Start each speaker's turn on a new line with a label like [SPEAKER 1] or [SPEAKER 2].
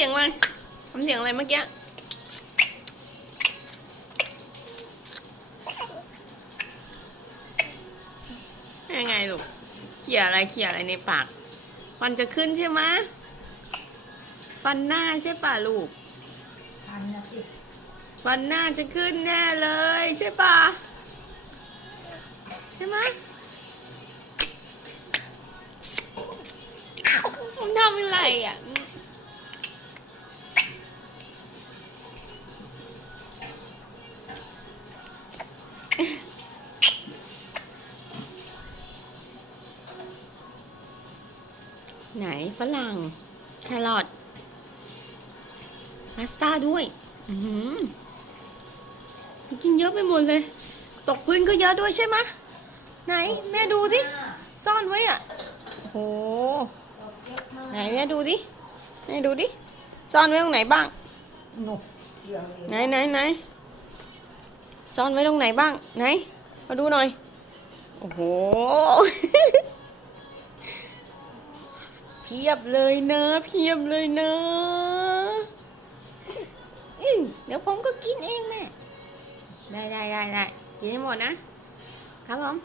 [SPEAKER 1] ำเสียงมาทำเสียงอะไรเมื่อกี้ยังไงลูกเขี่ยอะไรเขี่ยอะไรในปาก ฟันจะขึ้นใช่ไหมะฟันหน้าใช่ป่ะลูก
[SPEAKER 2] ทันนะสิ
[SPEAKER 1] ฟันหน้าจะขึ้นแน่เลย ใช่ป่ะ ใช่ไหมะผมทำอะไรอะ ไหนฝรั่ง แครอทพาสต้าด้วย อือหือกินเยอะไปหมดเลย ตกพื้นก็เยอะด้วยใช่ไหมะไหน แม่ดูดิซ่อนไว้อะโอ้โหไหนแม่ดูดิแม่ดูดิซ่อนไว้ตรงไหนบ้าง
[SPEAKER 2] หนุกเดี๋ยวเดี๋ยว
[SPEAKER 1] ไหนไหนไหนซ่อนไว้ตรงไหนบ้างไหนมาดูหน่อย โอ้โห พียบเลยนะเพียบเลยนะเดี๋ยวผมก็กินเองแม่ ได้ได้ได้ได้กินให้หมดนะครับผม